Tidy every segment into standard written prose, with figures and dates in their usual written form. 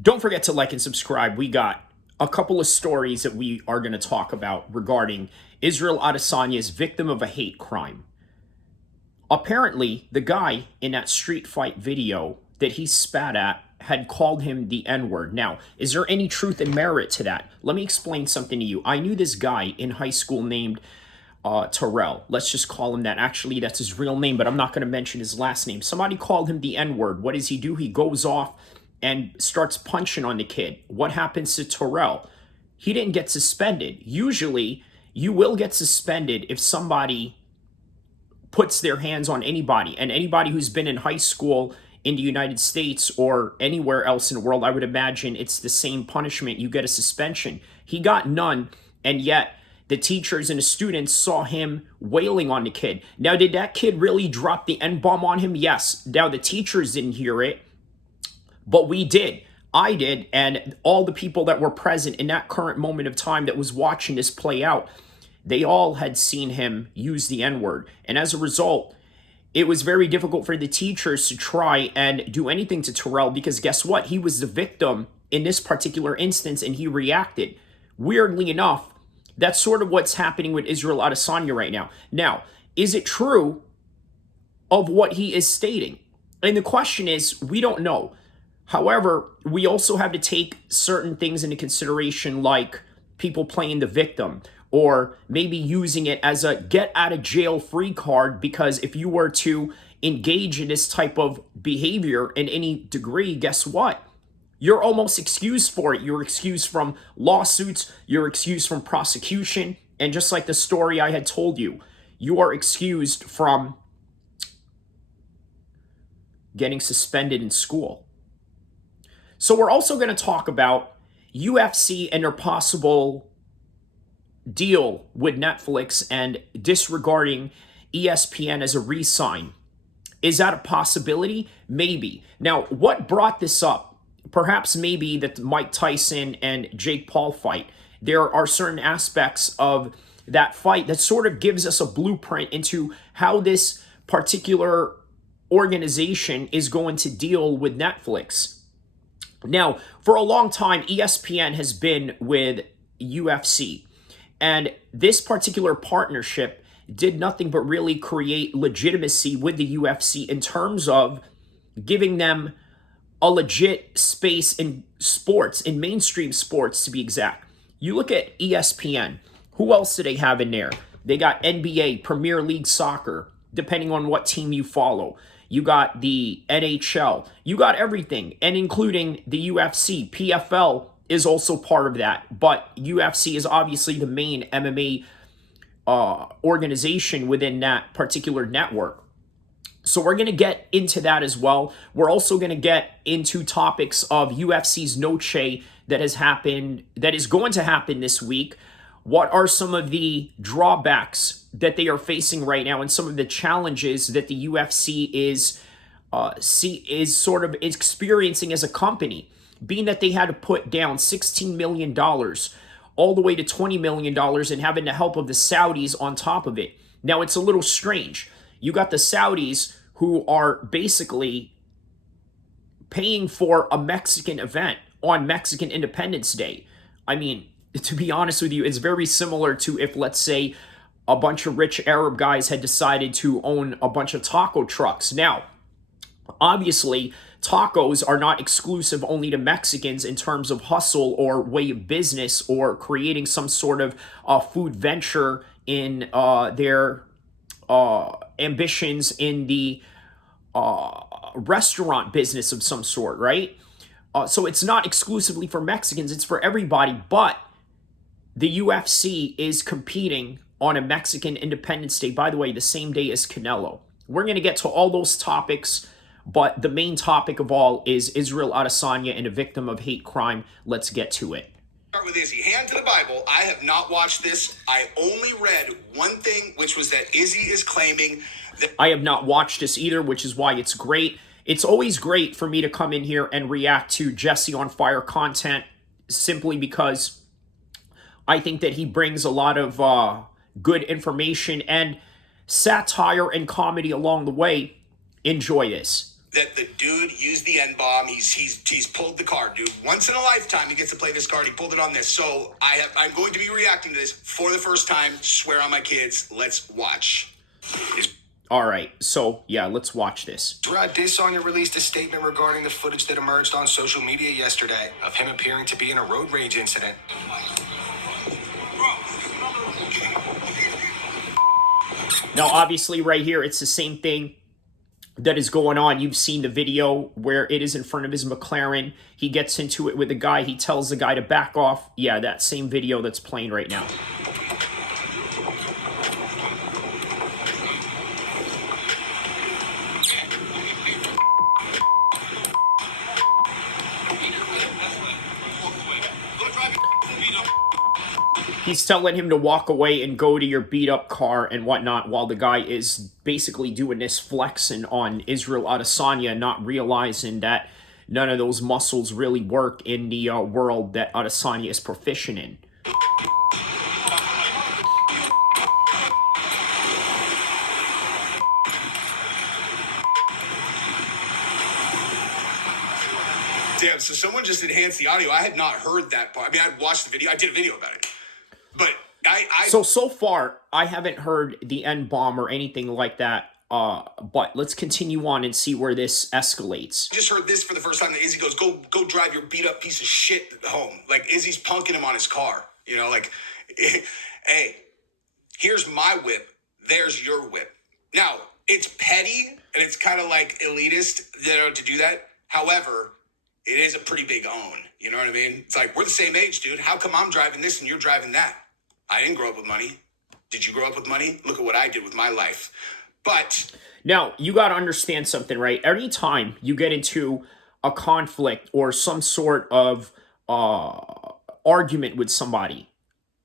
Don't forget to like and subscribe. We got a couple of stories that we are going to talk about regarding Israel Adesanya's victim of a hate crime. Apparently, the guy in that street fight video that he spat at had called him the N-word. Now, is there any truth and merit to that? Let me explain something to you. I knew this guy in high school named Terrell. Let's just call him that. Actually, that's his real name, but I'm not going to mention his last name. Somebody called him the N-word. What does he do? He goes off and starts punching on the kid. What happens to Terrell? He didn't get suspended. Usually, you will get suspended if somebody puts their hands on anybody. And anybody who's been in high school in the United States or anywhere else in the world, I would imagine it's the same punishment. You get a suspension. He got none, and yet the teachers and the students saw him wailing on the kid. Now, did that kid really drop the N-bomb on him? Yes. Now, the teachers didn't hear it, but we did. I did, and all the people that were present in that current moment of time that was watching this play out, they all had seen him use the N-word. And as a result, it was very difficult for the teachers to try and do anything to Terrell because guess what? He was the victim in this particular instance and he reacted. Weirdly enough, that's sort of what's happening with Israel Adesanya right now. Now, is it true of what he is stating? And the question is, we don't know. However, we also have to take certain things into consideration like people playing the victim or maybe using it as a get out of jail free card because if you were to engage in this type of behavior in any degree, guess what? You're almost excused for it. You're excused from lawsuits. You're excused from prosecution. And just like the story I had told you, you are excused from getting suspended in school. So we're also going to talk about UFC and their possible deal with Netflix and disregarding ESPN as a re-sign. Is that a possibility? Maybe. Now, what brought this up? Perhaps maybe that Mike Tyson and Jake Paul fight. There are certain aspects of that fight that sort of gives us a blueprint into how this particular organization is going to deal with Netflix. Now, for a long time, ESPN has been with UFC. And this particular partnership did nothing but really create legitimacy with the UFC in terms of giving them a legit space in sports, in mainstream sports to be exact. You look at ESPN, who else do they have in there? They got NBA, Premier League Soccer, depending on what team you follow. You got the NHL, you got everything, and including the UFC, PFL is also part of that, but UFC is obviously the main MMA organization within that particular network. So we're going to get into that as well. We're also going to get into topics of UFC's Noche that has happened, that is going to happen this week. What are some of the drawbacks that they are facing right now and some of the challenges that the UFC is sort of experiencing as a company? Being that they had to put down $16 million all the way to $20 million and having the help of the Saudis on top of it. Now, it's a little strange. You got the Saudis who are basically paying for a Mexican event on Mexican Independence Day. I mean, to be honest with you, it's very similar to if, let's say, a bunch of rich Arab guys had decided to own a bunch of taco trucks. Now, obviously, tacos are not exclusive only to Mexicans in terms of hustle or way of business or creating some sort of food venture in their ambitions in the restaurant business of some sort, right? So it's not exclusively for Mexicans, it's for everybody, but the UFC is competing on a Mexican Independence Day, by the way, the same day as Canelo. We're going to get to all those topics, but the main topic of all is Israel Adesanya and a victim of hate crime. Let's get to it. Start with Izzy. Hand to the Bible. I have not watched this. I only read one thing, which was that Izzy is claiming that... I have not watched this either, which is why it's great. It's always great for me to come in here and react to Jesse on Fire content simply because I think that he brings a lot of good information and satire and comedy along the way. Enjoy this. that the dude used the N-bomb. He's pulled the card, dude. Once in a lifetime, he gets to play this card. He pulled it on this. So I'm going to be reacting to this for the first time. Swear on my kids. Let's watch. All right, so yeah, let's watch this. Adesanya released a statement regarding the footage that emerged on social media yesterday of him appearing to be in a road rage incident. Now, obviously, right here, it's the same thing that is going on. You've seen the video where it is in front of his McLaren. He gets into it with the guy. He tells the guy to back off. Yeah, that same video that's playing right now. He's telling him to walk away and go to your beat-up car and whatnot, while the guy is basically doing this flexing on Israel Adesanya, not realizing that none of those muscles really work in the world that Adesanya is proficient in. Damn, so someone just enhanced the audio. I had not heard that part. I mean, I watched the video. I did a video about it. But So far, I haven't heard the N-bomb or anything like that. But let's continue on and see where this escalates. I just heard this for the first time that Izzy goes, go drive your beat up piece of shit home. Like, Izzy's punking him on his car. You know, like, hey, here's my whip. There's your whip. Now, it's petty and it's kind of like elitist, you know, to do that. However, it is a pretty big own. You know what I mean? It's like, we're the same age, dude. How come I'm driving this and you're driving that? I didn't grow up with money. Did you grow up with money? Look at what I did with my life. But now, you got to understand something, right? Every time you get into a conflict or some sort of argument with somebody,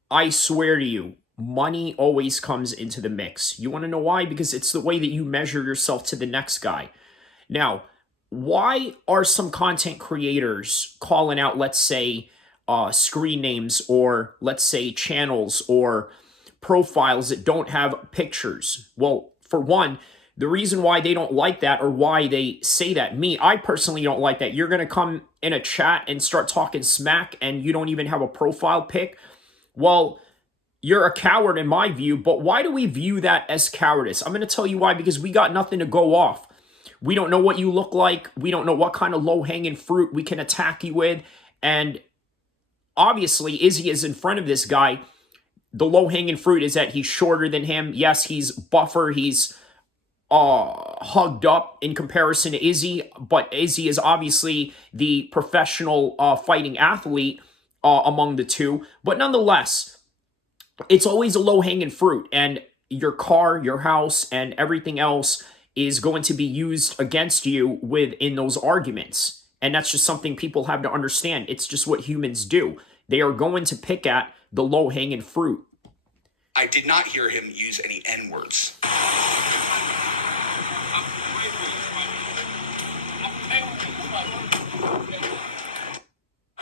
I swear to you, money always comes into the mix. You want to know why? Because it's the way that you measure yourself to the next guy. Now, why are some content creators calling out, let's say, screen names, or let's say channels or profiles that don't have pictures? Well, for one, the reason why they don't like that, or why they say that, I personally don't like that. You're going to come in a chat and start talking smack and you don't even have a profile pic. Well, you're a coward in my view, but why do we view that as cowardice? I'm going to tell you why, because we got nothing to go off. We don't know what you look like. We don't know what kind of low-hanging fruit we can attack you with. And obviously, Izzy is in front of this guy. The low-hanging fruit is that he's shorter than him. Yes, he's buffer. He's hugged up in comparison to Izzy. But Izzy is obviously the professional fighting athlete among the two. But nonetheless, it's always a low-hanging fruit. And your car, your house, and everything else is going to be used against you within those arguments. And that's just something people have to understand. It's just what humans do. They are going to pick at the low-hanging fruit. I did not hear him use any N-words.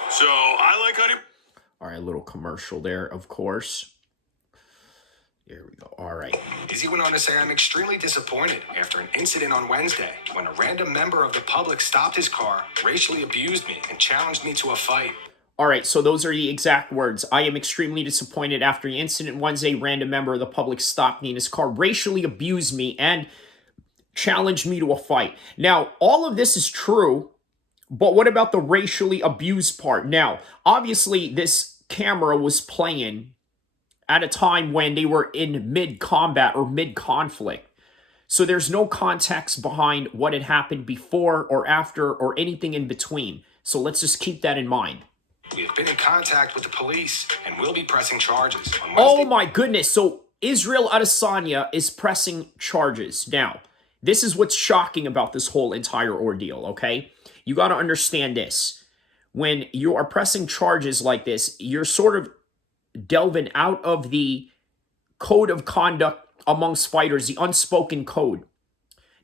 So, I like honey. All right, a little commercial there, of course. Here we go. All right. Izzy went on to say, I'm extremely disappointed after an incident on Wednesday when a random member of the public stopped his car, racially abused me, and challenged me to a fight. All right, so those are the exact words. I am extremely disappointed after the incident Wednesday. Random member of the public stopped me in his car, racially abused me, and challenged me to a fight. Now, all of this is true, but what about the racially abused part? Now, obviously, this camera was playing at a time when they were in mid-combat or mid-conflict. So there's no context behind what had happened before or after or anything in between. So let's just keep that in mind. We have been in contact with the police and will be pressing charges on Wednesday. Oh my goodness. So Israel Adesanya is pressing charges. Now, this is what's shocking about this whole entire ordeal, okay? You got to understand this. When you are pressing charges like this, you're sort of delving out of the code of conduct amongst fighters, the unspoken code.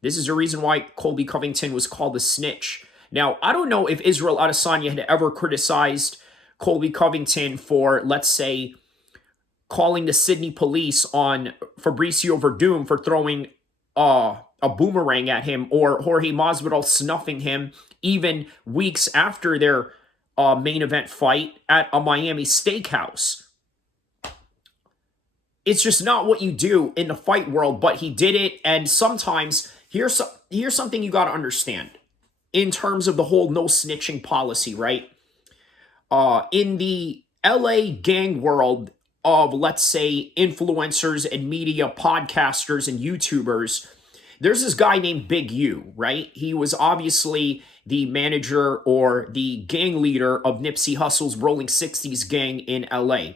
This is the reason why Colby Covington was called a snitch. Now, I don't know if Israel Adesanya had ever criticized Colby Covington for, let's say, calling the Sydney police on Fabricio Verdum for throwing a a boomerang at him, or Jorge Masvidal snuffing him even weeks after their main event fight at a Miami steakhouse. It's just not what you do in the fight world, but he did it. And sometimes, here's something you got to understand in terms of the whole no snitching policy, right? In the LA gang world of, let's say, influencers and media podcasters and YouTubers, there's this guy named Big U, right? He was obviously the manager or the gang leader of Nipsey Hussle's Rolling 60s gang in LA.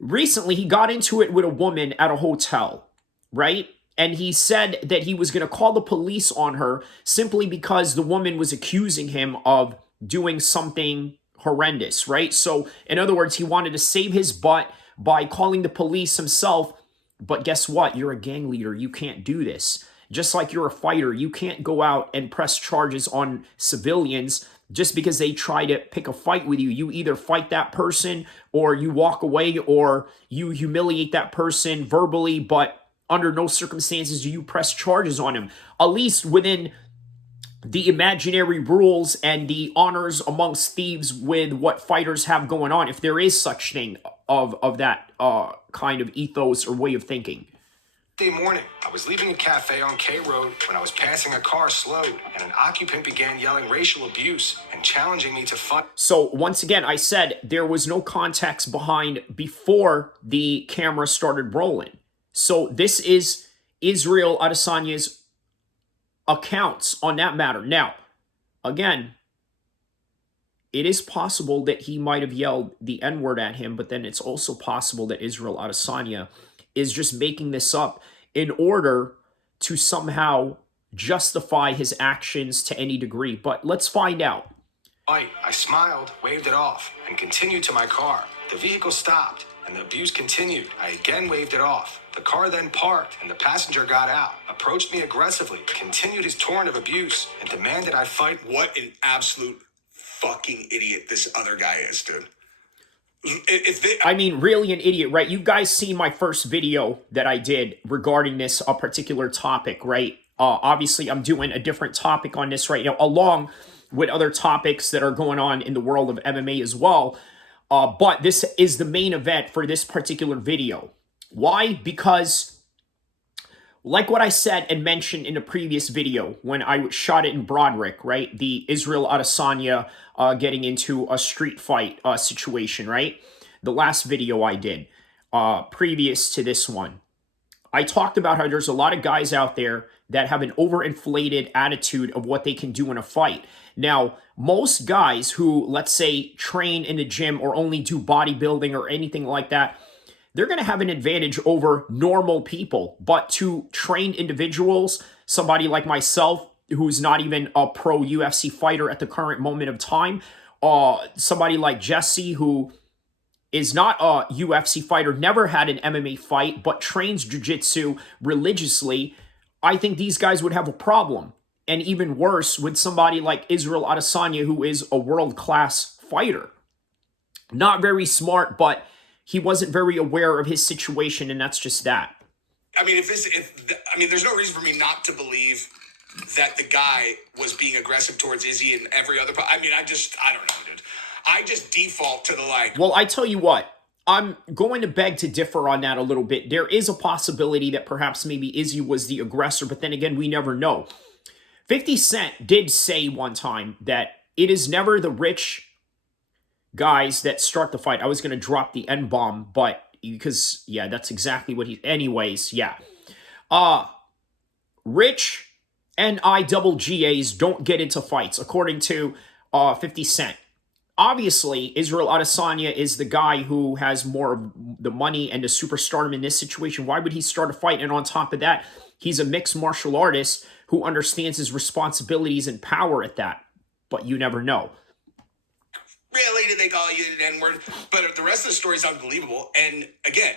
Recently, he got into it with a woman at a hotel, right? And he said that he was going to call the police on her simply because the woman was accusing him of doing something horrendous, right? So, in other words, he wanted to save his butt by calling the police himself. But guess what? You're a gang leader. You can't do this. Just like you're a fighter, you can't go out and press charges on civilians just because they try to pick a fight with you. You either fight that person or you walk away or you humiliate that person verbally, but under no circumstances do you press charges on him, at least within the imaginary rules and the honors amongst thieves with what fighters have going on, if there is such thing of that kind of ethos or way of thinking. Thursday morning, I was leaving a cafe on K Road when I was passing a car slowed, and an occupant began yelling racial abuse and challenging me to fight. So once again, I said there was no context behind before the camera started rolling. So this is Israel Adesanya's accounts on that matter. Now, again, it is possible that he might have yelled the N-word at him, but then it's also possible that Israel Adesanya is just making this up in order to somehow justify his actions to any degree. But let's find out. I smiled, waved it off, and continued to my car. The vehicle stopped, and the abuse continued. I again waved it off. The car then parked, and the passenger got out, approached me aggressively, continued his torrent of abuse, and demanded I fight. What an absolute fucking idiot this other guy is, dude. I mean, really an idiot, right? You guys seen my first video that I did regarding this particular topic, right? Obviously, I'm doing a different topic on this right now, along with other topics that are going on in the world of MMA as well. But this is the main event for this particular video. Why? Because, like what I said and mentioned in the previous video when I shot it in Broderick, right? The Israel Adesanya getting into a street fight situation, right? The last video I did previous to this one. I talked about how there's a lot of guys out there that have an overinflated attitude of what they can do in a fight. Now, most guys who, let's say, train in the gym or only do bodybuilding or anything like that, they're going to have an advantage over normal people. But to trained individuals, somebody like myself, who's not even a pro UFC fighter at the current moment of time, somebody like Jesse, who is not a UFC fighter, never had an MMA fight, but trains jiu-jitsu religiously, I think these guys would have a problem. And even worse with somebody like Israel Adesanya, who is a world-class fighter. Not very smart, but he wasn't very aware of his situation, and that's just that. I mean, there's no reason for me not to believe that the guy was being aggressive towards Izzy and every other. I don't know, dude. I just default to the like. Well, I tell you what, I'm going to beg to differ on that a little bit. There is a possibility that perhaps maybe Izzy was the aggressor, but then again, we never know. 50 Cent did say one time that it is never the rich guys that start the fight. I was going to drop the N-bomb, but because, yeah, that's exactly what he... Anyways, yeah. Rich NIGGAs don't get into fights, according to 50 Cent. Obviously, Israel Adesanya is the guy who has more of the money and the superstardom in this situation. Why would he start a fight? And on top of that, he's a mixed martial artist who understands his responsibilities and power at that. But you never know. Really, did they call you an N-word? But the rest of the story is unbelievable. And again,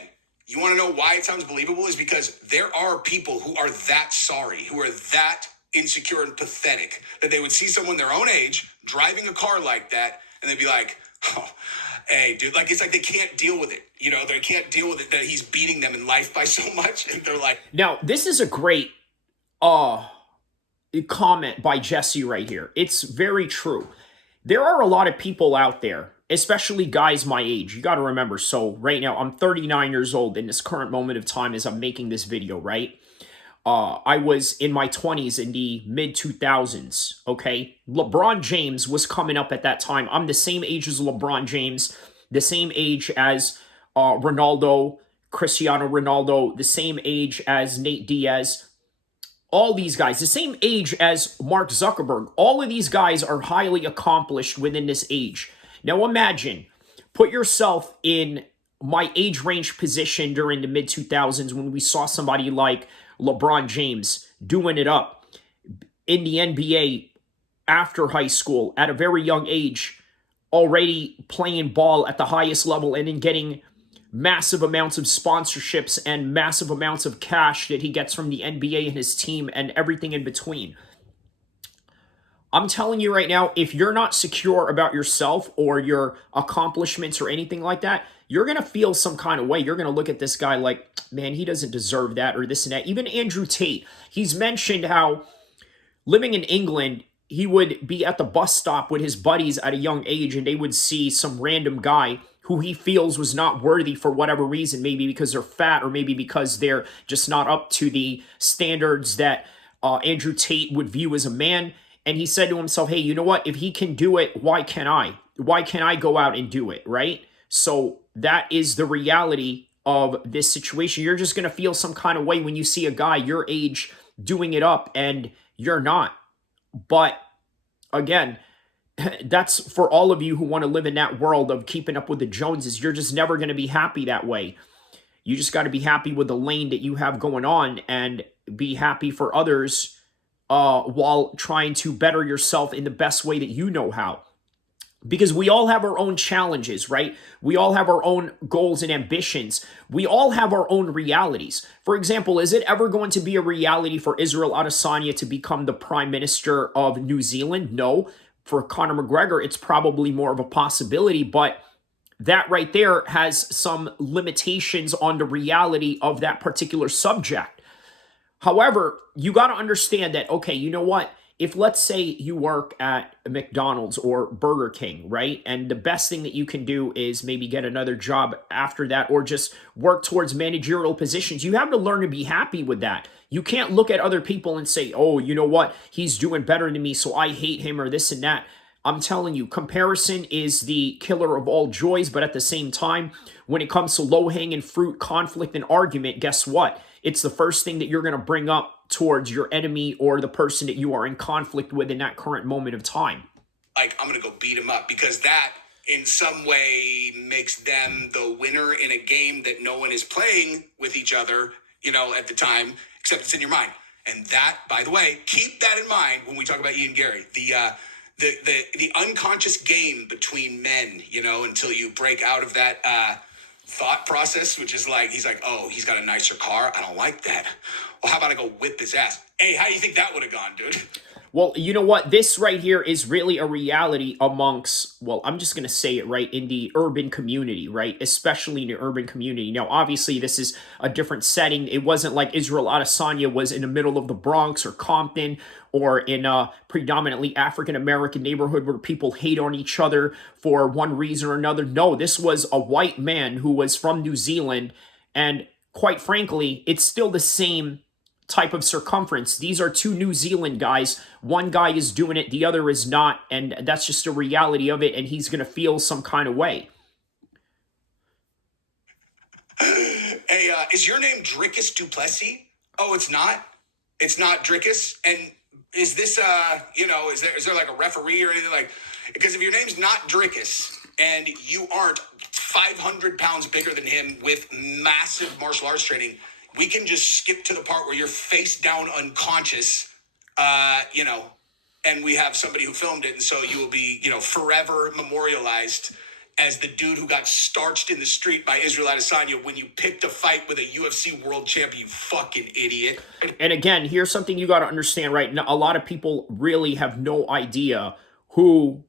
you want to know why it sounds believable is because there are people who are that sorry, who are that insecure and pathetic that they would see someone their own age driving a car like that and they'd be like, oh, hey, dude, like, it's like they can't deal with it. You know, they can't deal with it that he's beating them in life by so much. And they're like... Now, this is a great comment by Jesse right here. It's very true. There are a lot of people out there, especially guys my age. You got to remember, so right now I'm 39 years old in this current moment of time as I'm making this video, right? I was in my 20s in the mid 2000s, okay? LeBron James was coming up at that time. I'm the same age as LeBron James, the same age as Ronaldo, Cristiano Ronaldo, the same age as Nate Diaz. All these guys, the same age as Mark Zuckerberg. All of these guys are highly accomplished within this age. Now imagine, put yourself in my age range position during the mid 2000s when we saw somebody like LeBron James doing it up in the NBA after high school at a very young age, already playing ball at the highest level and then getting massive amounts of sponsorships and massive amounts of cash that he gets from the NBA and his team and everything in between. I'm telling you right now, if you're not secure about yourself or your accomplishments or anything like that, you're going to feel some kind of way. You're going to look at this guy like, man, he doesn't deserve that or this and that. Even Andrew Tate, he's mentioned how living in England, he would be at the bus stop with his buddies at a young age and they would see some random guy who he feels was not worthy for whatever reason, maybe because they're fat or maybe because they're just not up to the standards that Andrew Tate would view as a man. And he said to himself, hey, you know what? If he can do it, why can't I? Why can't I go out and do it, right? So that is the reality of this situation. You're just going to feel some kind of way when you see a guy your age doing it up and you're not. But again, that's for all of you who want to live in that world of keeping up with the Joneses. You're just never going to be happy that way. You just got to be happy with the lane that you have going on and be happy for others while trying to better yourself in the best way that you know how. Because we all have our own challenges, right? We all have our own goals and ambitions. We all have our own realities. For example, is it ever going to be a reality for Israel Adesanya to become the Prime Minister of New Zealand? No. For Conor McGregor, it's probably more of a possibility, but that right there has some limitations on the reality of that particular subject. However, you got to understand that, okay, you know what? If let's say you work at McDonald's or Burger King, right? And the best thing that you can do is maybe get another job after that or just work towards managerial positions. You have to learn to be happy with that. You can't look at other people and say, oh, you know what? He's doing better than me, so I hate him or this and that. I'm telling you, comparison is the killer of all joys, but at the same time, when it comes to low-hanging fruit, conflict, and argument, guess what? It's the first thing that you're going to bring up towards your enemy or the person that you are in conflict with in that current moment of time. Like, I'm going to go beat him up because that in some way makes them the winner in a game that no one is playing with each other, you know, at the time, except it's in your mind. And that, by the way, keep that in mind when we talk about Ian Gary. The unconscious game between men, you know, until you break out of that thought process, which is like, he's like, oh, he's got a nicer car. I don't like that. Well, how about I go whip his ass? Hey, how do you think that would have gone, dude? Well, you know what? This right here is really a reality amongst, well, I'm just going to say it right, in the urban community, right? Especially in the urban community. Now, obviously, this is a different setting. It wasn't like Israel Adesanya was in the middle of the Bronx or Compton or in a predominantly African-American neighborhood where people hate on each other for one reason or another. No, this was a white man who was from New Zealand, and quite frankly, it's still the same type of circumference. These are two New Zealand guys. One guy is doing it, the other is not, and that's just a reality of it, and he's going to feel some kind of way. Hey, is your name Drickus Duplessis? Oh, it's not? It's not Drickus? And is this, is there like a referee or anything like, because if your name's not Drickus and you aren't 500 pounds bigger than him with massive martial arts training, we can just skip to the part where you're face down unconscious, and we have somebody who filmed it. And so you will be, forever memorialized as the dude who got starched in the street by Israel Adesanya when you picked a fight with a UFC world champion, you fucking idiot. And again, here's something you got to understand, right? Now, a lot of people really have no idea who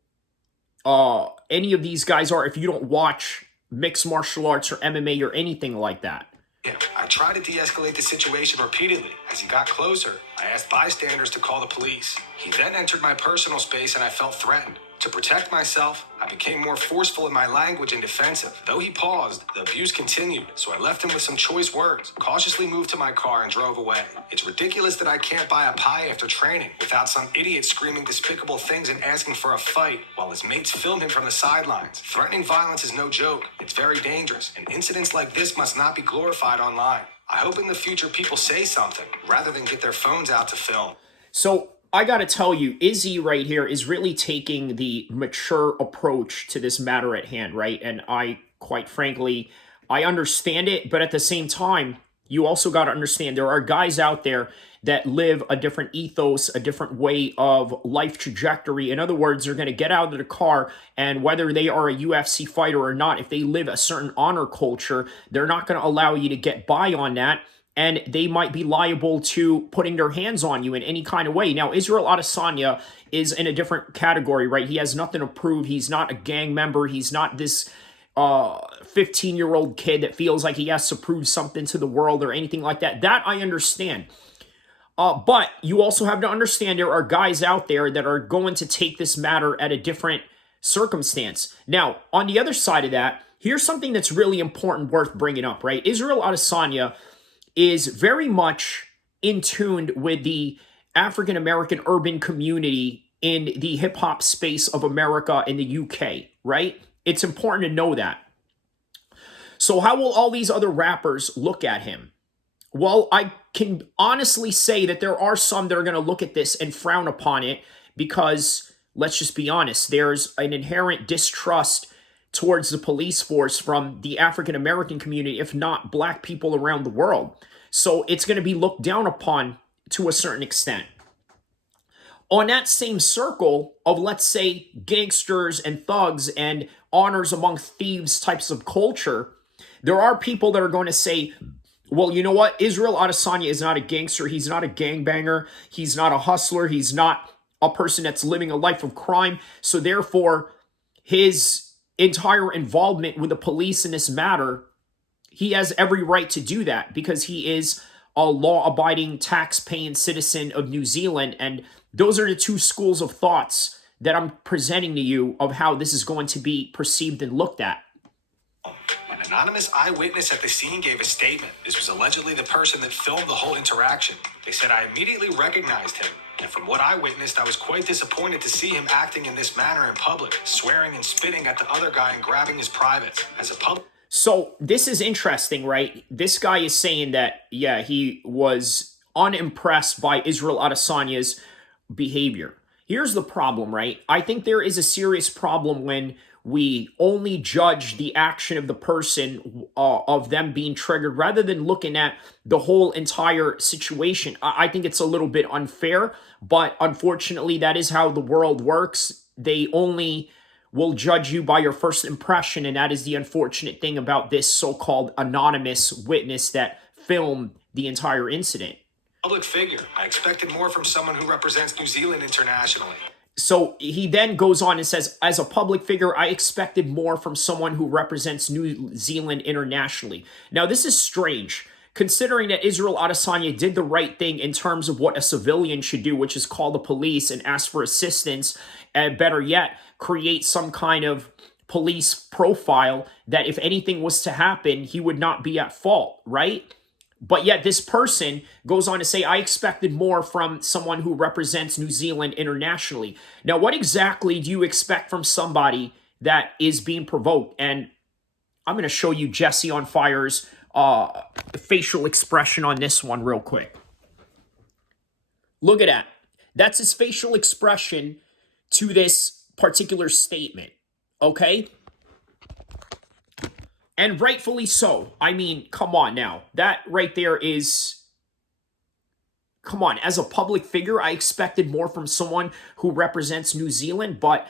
any of these guys are if you don't watch mixed martial arts or MMA or anything like that. him. I tried to de-escalate the situation repeatedly. As he got closer, I asked bystanders to call the police. He then entered my personal space and I felt threatened. To protect myself, I became more forceful in my language and defensive. Though he paused, the abuse continued, so I left him with some choice words, cautiously moved to my car and drove away. It's ridiculous that I can't buy a pie after training without some idiot screaming despicable things and asking for a fight while his mates film him from the sidelines. Threatening violence is no joke. It's very dangerous, and incidents like this must not be glorified online. I hope in the future people say something rather than get their phones out to film. So I got to tell you, Izzy right here is really taking the mature approach to this matter at hand, right? And I, quite frankly, I understand it, but at the same time, you also got to understand there are guys out there that live a different ethos, a different way of life trajectory. In other words, they're going to get out of the car, and whether they are a UFC fighter or not, if they live a certain honor culture, they're not going to allow you to get by on that. And they might be liable to putting their hands on you in any kind of way. Now, Israel Adesanya is in a different category, right? He has nothing to prove. He's not a gang member. He's not this 15-year-old kid that feels like he has to prove something to the world or anything like that. That I understand. But you also have to understand there are guys out there that are going to take this matter at a different circumstance. Now, on the other side of that, here's something that's really important, worth bringing up, right? Israel Adesanya is very much in tune with the African-American urban community in the hip-hop space of America and the UK, right? It's important to know that. So how will all these other rappers look at him? Well, I can honestly say that there are some that are going to look at this and frown upon it because, let's just be honest, there's an inherent distrust towards the police force from the African-American community, if not black people around the world. So it's going to be looked down upon to a certain extent. On that same circle of, let's say, gangsters and thugs and honors among thieves types of culture, there are people that are going to say, well, you know what? Israel Adesanya is not a gangster. He's not a gangbanger. He's not a hustler. He's not a person that's living a life of crime. So therefore, his entire involvement with the police in this matter, he has every right to do that because he is a law-abiding, tax-paying citizen of New Zealand. And those are the two schools of thoughts that I'm presenting to you of how this is going to be perceived and looked at. An anonymous eyewitness at the scene gave a statement. This was allegedly the person that filmed the whole interaction. They said, I immediately recognized him. And from what I witnessed, I was quite disappointed to see him acting in this manner in public, swearing and spitting at the other guy and grabbing his privates. As a public... So this is interesting, right? This guy is saying that, yeah, he was unimpressed by Israel Adesanya's behavior. Here's the problem, right? I think there is a serious problem when we only judge the action of the person, of them being triggered, rather than looking at the whole entire situation. I think it's a little bit unfair, but unfortunately, that is how the world works. They only will judge you by your first impression, and that is the unfortunate thing about this so-called anonymous witness that filmed the entire incident. Public figure. I expected more from someone who represents New Zealand internationally. So he then goes on and says, as a public figure, I expected more from someone who represents New Zealand internationally. Now, this is strange, considering that Israel Adesanya did the right thing in terms of what a civilian should do, which is call the police and ask for assistance, and better yet, create some kind of police profile that if anything was to happen, he would not be at fault, right? But yet this person goes on to say, I expected more from someone who represents New Zealand internationally. Now, what exactly do you expect from somebody that is being provoked? And I'm going to show you Jesse on Fire's facial expression on this one real quick. Look at that. That's his facial expression to this particular statement, okay? And rightfully so. I mean, come on now. That right there is... Come on, as a public figure, I expected more from someone who represents New Zealand, but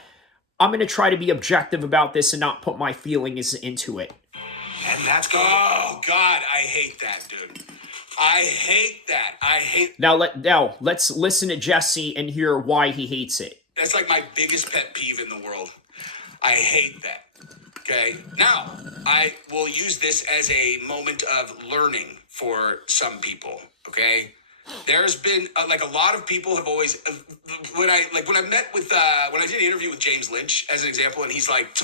I'm going to try to be objective about this and not put my feelings into it. And that's good. Oh, God, I hate that, dude. I hate that. Now let's listen to Jesse and hear why he hates it. That's like my biggest pet peeve in the world. I hate that. Okay. Now, I will use this as a moment of learning for some people. Okay. There's been like a lot of people have always when I met with when I did an interview with James Lynch as an example, and he's like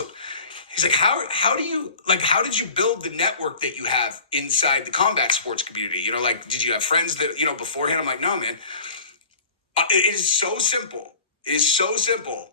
how do you how did you build the network that you have inside the combat sports community? You know, like did you have friends that beforehand? I'm like, no, man. It is so simple. It is so simple.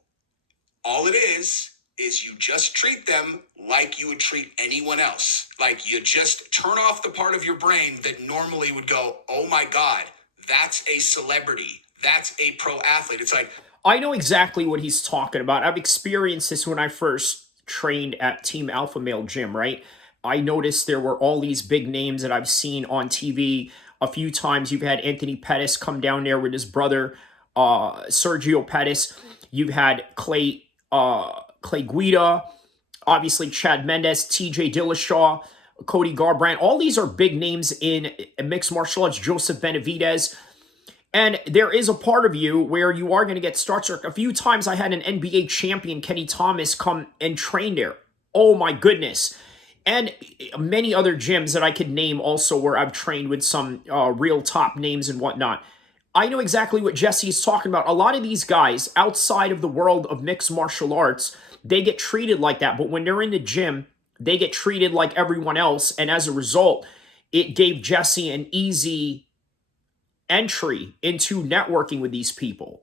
All it is you just treat them like you would treat anyone else. Like you just turn off the part of your brain that normally would go, oh my God, that's a celebrity. That's a pro athlete. It's like, I know exactly what he's talking about. I've experienced this when I first trained at Team Alpha Male Gym, right? I noticed there were all these big names that I've seen on TV a few times. You've had Anthony Pettis come down there with his brother, Sergio Pettis. You've had Clay Guida, obviously Chad Mendes, TJ Dillashaw, Cody Garbrandt. All these are big names in mixed martial arts. Joseph Benavidez. And there is a part of you where you are going to get starstruck. A few times I had an NBA champion, Kenny Thomas, come and train there. Oh my goodness. And many other gyms that I could name also where I've trained with some real top names and whatnot. I know exactly what Jesse is talking about. A lot of these guys outside of the world of mixed martial arts, they get treated like that. But when they're in the gym, they get treated like everyone else. And as a result, it gave Jesse an easy entry into networking with these people.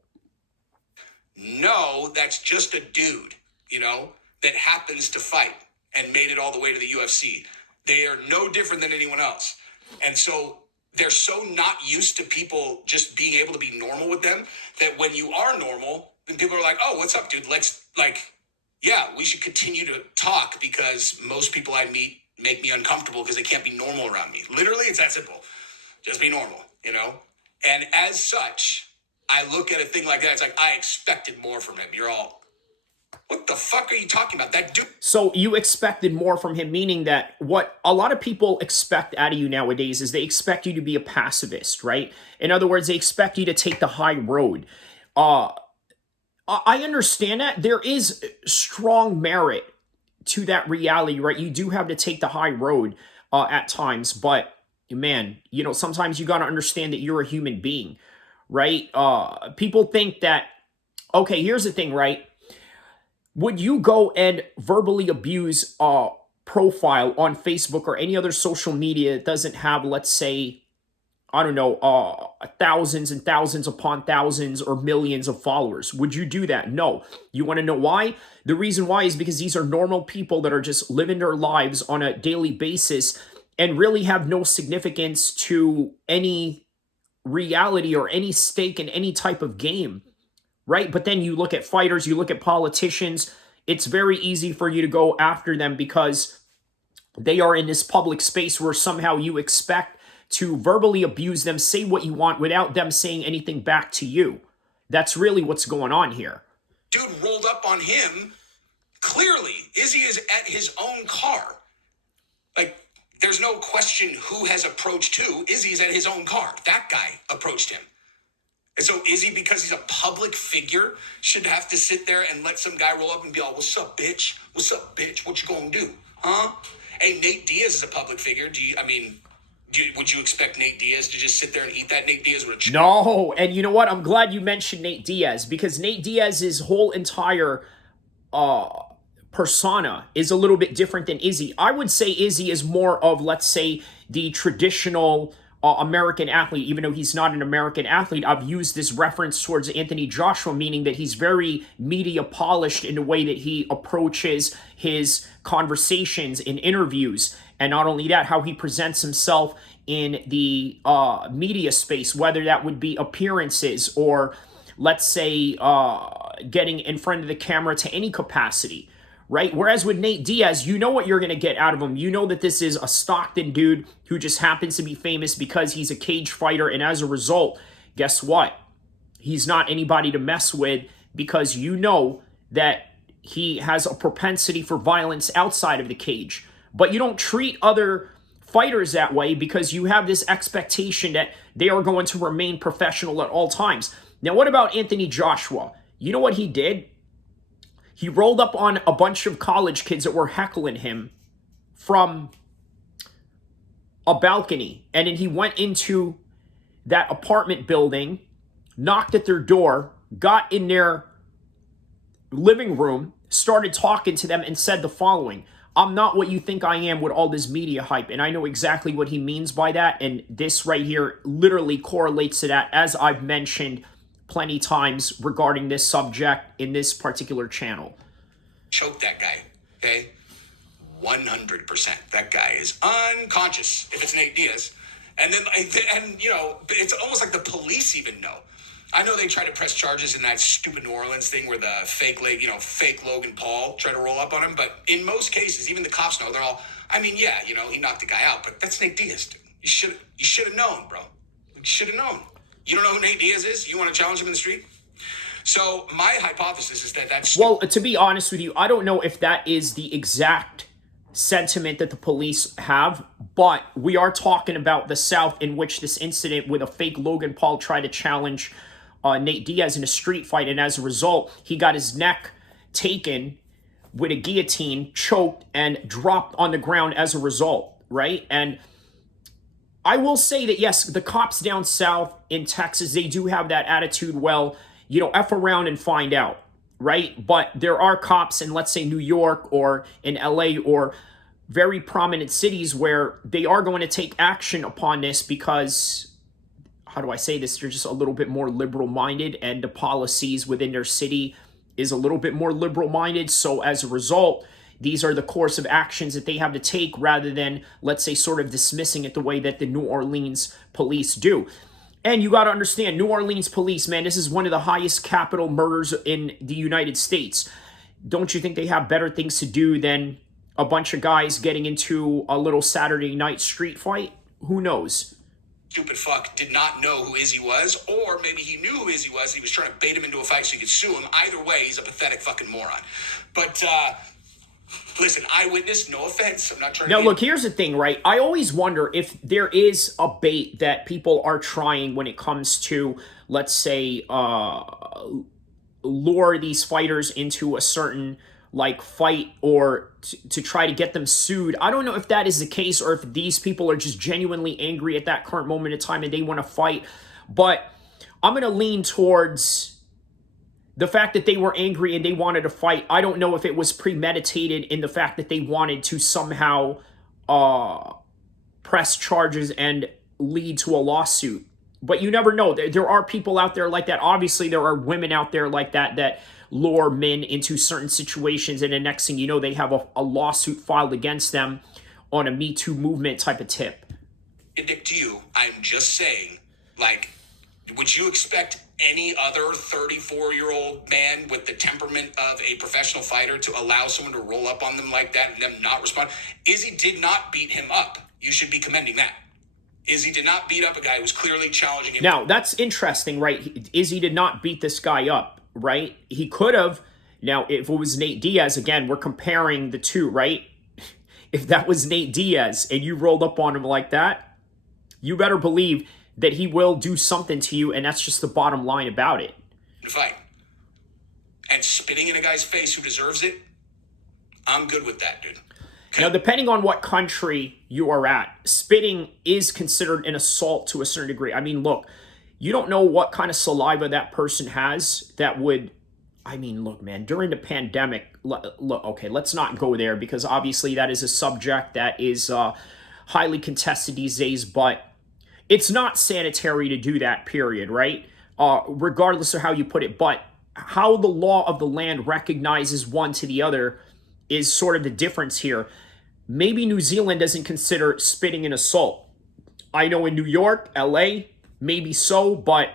no, that's just a dude, that happens to fight and made it all the way to the UFC. They are no different than anyone else. And so they're so not used to people just being able to be normal with them that when you are normal, then people are like, oh, what's up, dude? Let's we should continue to talk because most people I meet make me uncomfortable because they can't be normal around me. Literally, it's that simple. Just be normal, And as such, I look at a thing like that. It's like, I expected more from him. You're all, what the fuck are you talking about? That dude. So you expected more from him, meaning that what a lot of people expect out of you nowadays is they expect you to be a pacifist, right? In other words, they expect you to take the high road. I understand that. There is strong merit to that reality, right? You do have to take the high road at times, but man, sometimes you got to understand that you're a human being, right? People think that, okay, here's the thing, right? Would you go and verbally abuse a profile on Facebook or any other social media that doesn't have, let's say, I don't know, thousands and thousands upon thousands or millions of followers? Would you do that? No. You want to know why? The reason why is because these are normal people that are just living their lives on a daily basis and really have no significance to any reality or any stake in any type of game, right? But then you look at fighters, you look at politicians, it's very easy for you to go after them because they are in this public space where somehow you expect to verbally abuse them, say what you want without them saying anything back to you. That's really what's going on here. Dude rolled up on him. Clearly, Izzy is at his own car. Like, there's no question who has approached who. Izzy's at his own car. That guy approached him. And so Izzy, because he's a public figure, should have to sit there and let some guy roll up and be all, what's up, bitch? What's up, bitch? What you gonna do? Huh? Hey, Nate Diaz is a public figure. Would you expect Nate Diaz to just sit there and eat that? Nate Diaz would have... No, and you know what? I'm glad you mentioned Nate Diaz because Nate Diaz's whole entire persona is a little bit different than Izzy. I would say Izzy is more of, let's say, the traditional American athlete, even though he's not an American athlete. I've used this reference towards Anthony Joshua, meaning that he's very media polished in the way that he approaches his conversations in interviews. And not only that, how he presents himself in the media space, whether that would be appearances or, let's say, getting in front of the camera to any capacity, right? Whereas with Nate Diaz, you know what you're going to get out of him. You know that this is a Stockton dude who just happens to be famous because he's a cage fighter. And as a result, guess what? He's not anybody to mess with because you know that he has a propensity for violence outside of the cage. But you don't treat other fighters that way because you have this expectation that they are going to remain professional at all times. Now, what about Anthony Joshua? You know what he did? He rolled up on a bunch of college kids that were heckling him from a balcony. And then he went into that apartment building, knocked at their door, got in their living room, started talking to them, and said the following: "I'm not what you think I am with all this media hype." And I know exactly what he means by that. And this right here literally correlates to that, as I've mentioned plenty times regarding this subject in this particular channel. Choke that guy, okay? 100%. That guy is unconscious if it's Nate Diaz. And then, and you know, it's almost like the police even know. I know they tried to press charges in that stupid New Orleans thing where the fake Logan Paul tried to roll up on him. But in most cases, even the cops know. They're all, I mean, yeah, you know, he knocked the guy out, but that's Nate Diaz, dude. You should have known, bro. You should have known. You don't know who Nate Diaz is? You want to challenge him in the street? So my hypothesis is that that's... Well, to be honest with you, I don't know if that is the exact sentiment that the police have, but we are talking about the South, in which this incident with a fake Logan Paul tried to challenge Nate Diaz in a street fight, and as a result, he got his neck taken with a guillotine, choked, and dropped on the ground as a result, right? And I will say that, yes, the cops down south in Texas, they do have that attitude, well, you know, F around and find out, right? But there are cops in, let's say, New York or in LA or very prominent cities where they are going to take action upon this because, how do I say this? They're just a little bit more liberal-minded, and the policies within their city is a little bit more liberal-minded. So as a result, these are the course of actions that they have to take rather than, let's say, sort of dismissing it the way that the New Orleans police do. And you got to understand, New Orleans police, man, this is one of the highest capital murders in the United States. Don't you think they have better things to do than a bunch of guys getting into a little Saturday night street fight? Who knows? Stupid fuck did not know who Izzy was, or maybe he knew who Izzy was and he was trying to bait him into a fight so he could sue him. Either way, he's a pathetic fucking moron. But, listen, eyewitness, no offense. I'm not trying to... Now, look, here's the thing, right? I always wonder if there is a bait that people are trying when it comes to, let's say, lure these fighters into a certain, like, fight or to try to get them sued. I don't know if that is the case or if these people are just genuinely angry at that current moment in time and they want to fight. But I'm going to lean towards the fact that they were angry and they wanted to fight. I don't know if it was premeditated in the fact that they wanted to somehow press charges and lead to a lawsuit. But you never know. There are people out there like that. Obviously, there are women out there like that lure men into certain situations, and the next thing you know, they have a lawsuit filed against them on a Me Too movement type of tip. Dick to you, I'm just saying, like, would you expect any other 34-year-old man with the temperament of a professional fighter to allow someone to roll up on them like that and them not respond? Izzy did not beat him up. You should be commending that. Izzy did not beat up a guy who was clearly challenging him. Now, that's interesting, right? Izzy did not beat this guy up, right? He could have. Now, if it was Nate Diaz, again, we're comparing the two, right? If that was Nate Diaz and you rolled up on him like that, you better believe that he will do something to you, and that's just the bottom line about it. Fight. And spitting in a guy's face who deserves it, I'm good with that, dude. Now, depending on what country you are at, spitting is considered an assault to a certain degree. I mean, look, you don't know what kind of saliva that person has that would... I mean, look, man, during the pandemic... Look, okay, let's not go there because obviously that is a subject that is highly contested these days, but it's not sanitary to do that, period, right? Regardless of how you put it. But how the law of the land recognizes one to the other is sort of the difference here. Maybe New Zealand doesn't consider spitting an assault. I know in New York, LA, maybe so, but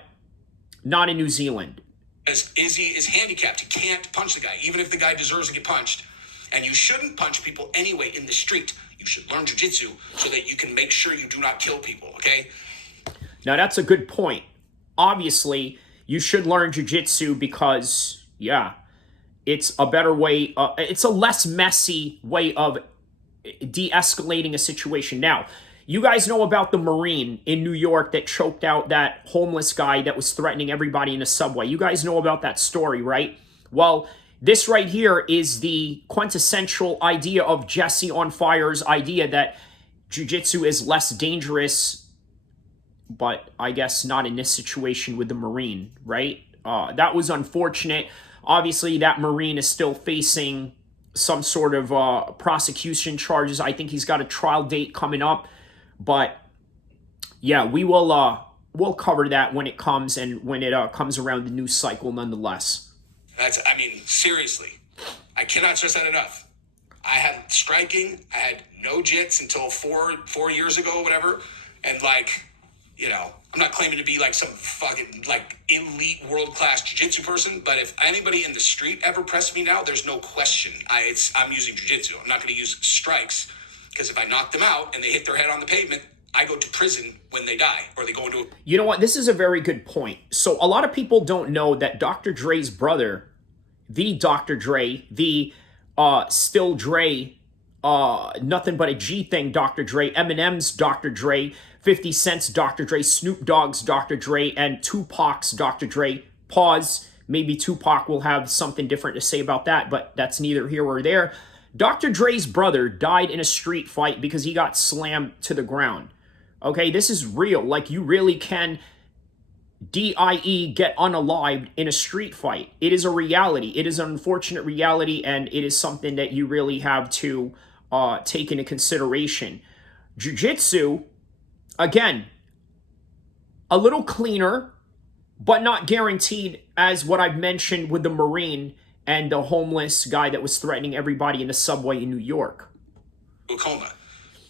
not in New Zealand. As Izzy is handicapped, he can't punch the guy, even if the guy deserves to get punched. And you shouldn't punch people anyway in the street. You should learn jiu-jitsu so that you can make sure you do not kill people, okay? Now, that's a good point. Obviously, you should learn jiu-jitsu because, yeah, it's a better way, it's a less messy way of de-escalating a situation. Now, you guys know about the Marine in New York that choked out that homeless guy that was threatening everybody in a subway. You guys know about that story, right? Well, This right here is the quintessential idea of Jesse on Fire's idea that jiu-jitsu is less dangerous, but I guess not in this situation with the Marine, right? That was unfortunate. Obviously, that Marine is still facing some sort of prosecution charges. I think he's got a trial date coming up. But yeah, we'll cover that when it comes, and when it comes around the news cycle nonetheless. I mean, seriously, I cannot stress that enough. I had striking. I had no jits until four years ago, whatever. And like, you know, I'm not claiming to be like some fucking like elite world-class jiu-jitsu person, but if anybody in the street ever pressed me now, there's no question. I'm using jiu-jitsu. I'm not going to use strikes, because if I knock them out and they hit their head on the pavement, I go to prison when they die, or they go into a... You know what? This is a very good point. So a lot of people don't know that Dr. Dre's brother, the Dr. Dre, the Still Dre, nothing but a G thing Dr. Dre, Eminem's Dr. Dre, 50 Cent's Dr. Dre, Snoop Dogg's Dr. Dre, and Tupac's Dr. Dre. Pause. Maybe Tupac will have something different to say about that, but that's neither here or there. Dr. Dre's brother died in a street fight because he got slammed to the ground. Okay, this is real. Like, you really can DIE get unalived in a street fight. It is a reality. It is an unfortunate reality, and it is something that you really have to take into consideration. Jiu-jitsu, again, a little cleaner, but not guaranteed, as what I've mentioned with the Marine and the homeless guy that was threatening everybody in the subway in New York. Glaucoma,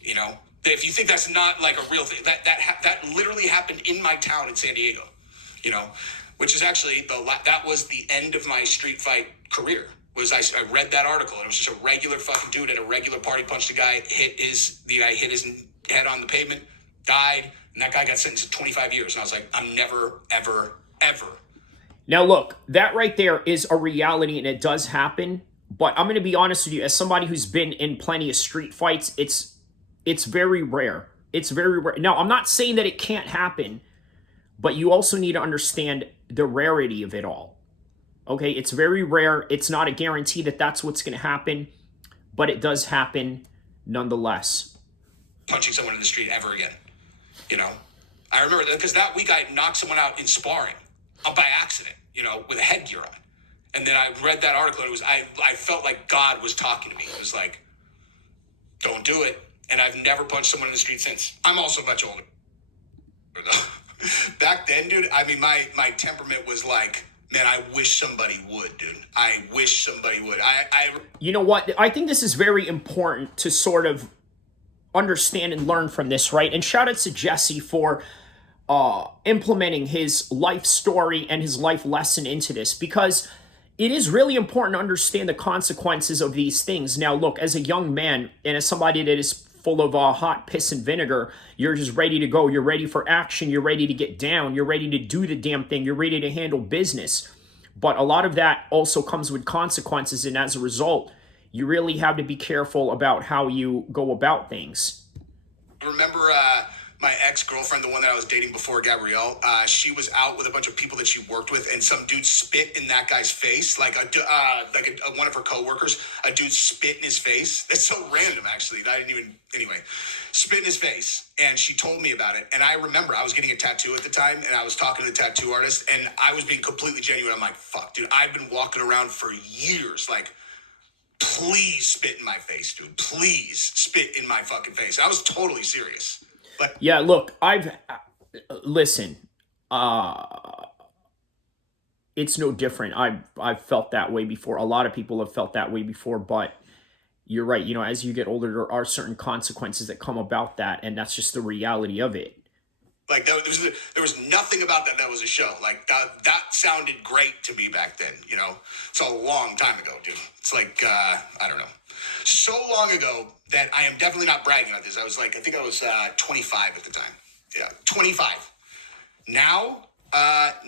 you know? If you think that's not like a real thing, that literally happened in my town in San Diego, you know, which is actually that was the end of my street fight career. I read that article, and it was just a regular fucking dude at a regular party, punched a guy, the guy hit his head on the pavement, died, and that guy got sentenced to 25 years. And I was like, I'm never, ever, ever. Now look, that right there is a reality, and it does happen. But I'm going to be honest with you, as somebody who's been in plenty of street fights, it's very rare. It's very rare. Now, I'm not saying that it can't happen, but you also need to understand the rarity of it all. Okay, it's very rare. It's not a guarantee that that's what's going to happen, but it does happen nonetheless. Punching someone in the street ever again, you know? I remember that because that week I knocked someone out in sparring by accident, you know, with a headgear on. And then I read that article, and I felt like God was talking to me. It was like, don't do it. And I've never punched someone in the street since. I'm also much older. Back then, dude, I mean, my temperament was like, man, I wish somebody would, dude. I wish somebody would. You know what? I think this is very important to sort of understand and learn from this, right? And shout out to Jesse for implementing his life story and his life lesson into this, because it is really important to understand the consequences of these things. Now, look, as a young man and as somebody that is full of hot piss and vinegar, you're just ready to go. You're ready for action. You're ready to get down. You're ready to do the damn thing. You're ready to handle business. But a lot of that also comes with consequences. And as a result, you really have to be careful about how you go about things. Remember my ex-girlfriend, the one that I was dating before Gabrielle, she was out with a bunch of people that she worked with, and some dude spit in that guy's face, like one of her coworkers. A dude spit in his face. That's so random, actually. I didn't even... Anyway, spit in his face, and she told me about it. And I remember I was getting a tattoo at the time, and I was talking to the tattoo artist, and I was being completely genuine. I'm like, fuck, dude, I've been walking around for years, like, please spit in my face, dude. Please spit in my fucking face. I was totally serious. But yeah, look, listen, it's no different. I've felt that way before. A lot of people have felt that way before, but you're right. You know, as you get older, there are certain consequences that come about that, and that's just the reality of it. Like, there was nothing about that was a show. Like, that sounded great to me back then, you know? It's a long time ago, dude. It's like, I don't know. So long ago that I am definitely not bragging about this. I think I was 25 at the time. Yeah, 25. Now,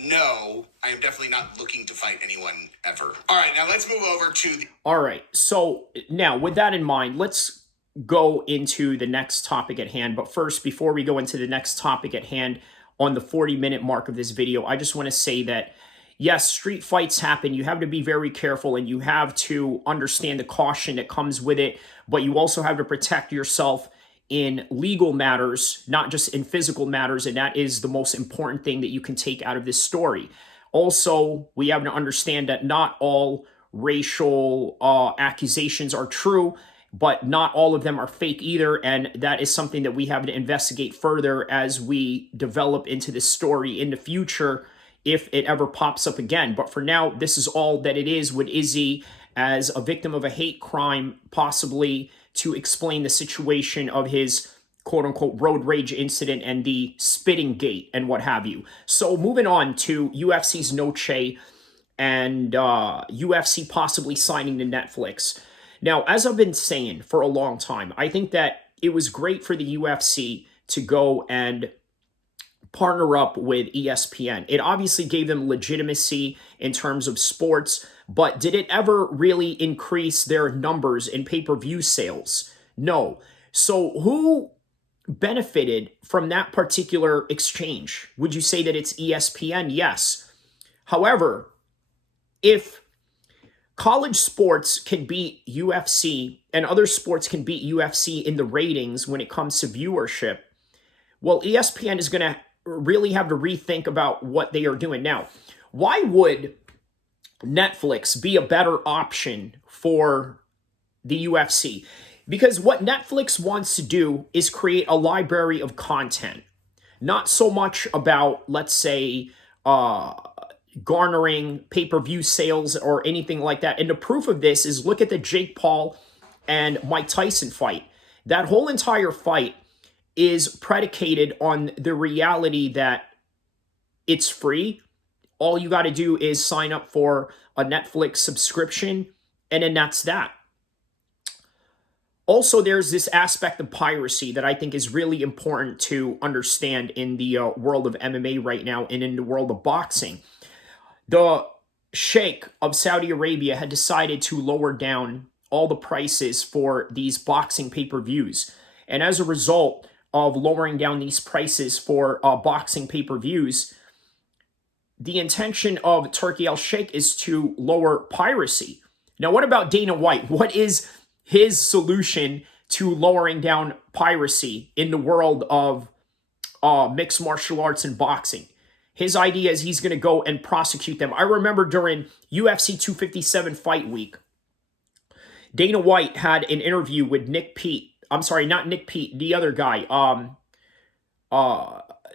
no, I am definitely not looking to fight anyone ever. All right, now let's move over to All right, so now with that in mind, let's go into the next topic at hand. But first, before we go into the next topic at hand on the 40-minute mark of this video, I just want to say that yes, street fights happen. You have to be very careful and you have to understand the caution that comes with it, but you also have to protect yourself in legal matters, not just in physical matters, and that is the most important thing that you can take out of this story. Also, we have to understand that not all racial accusations are true, but not all of them are fake either, and that is something that we have to investigate further as we develop into this story in the future if it ever pops up again. But for now, this is all that it is with Izzy as a victim of a hate crime, possibly to explain the situation of his quote-unquote road rage incident and the spitting gate and what have you. So moving on to UFC's Noche and UFC possibly signing to Netflix. Now, as I've been saying for a long time, I think that it was great for the UFC to go and partner up with ESPN. It obviously gave them legitimacy in terms of sports, but did it ever really increase their numbers in pay-per-view sales? No. So who benefited from that particular exchange? Would you say that it's ESPN? Yes. However, if college sports can beat UFC and other sports can beat UFC in the ratings when it comes to viewership, well, ESPN is going to really have to rethink about what they are doing. Now, why would Netflix be a better option for the UFC? Because what Netflix wants to do is create a library of content, not so much about, let's say, garnering pay-per-view sales or anything like that. And the proof of this is look at the Jake Paul and Mike Tyson fight. That whole entire fight is predicated on the reality that it's free. All you got to do is sign up for a Netflix subscription, and then that's that. Also, there's this aspect of piracy that I think is really important to understand in the world of MMA right now and in the world of boxing. The Sheikh of Saudi Arabia had decided to lower down all the prices for these boxing pay-per-views. And as a result of lowering down these prices for boxing pay-per-views, the intention of Turkey Al-Sheikh is to lower piracy. Now, what about Dana White? What is his solution to lowering down piracy in the world of mixed martial arts and boxing? His idea is he's going to go and prosecute them. I remember during UFC 257 Fight Week, Dana White had an interview with Nick Pete. I'm sorry, not Nick Pete, the other guy.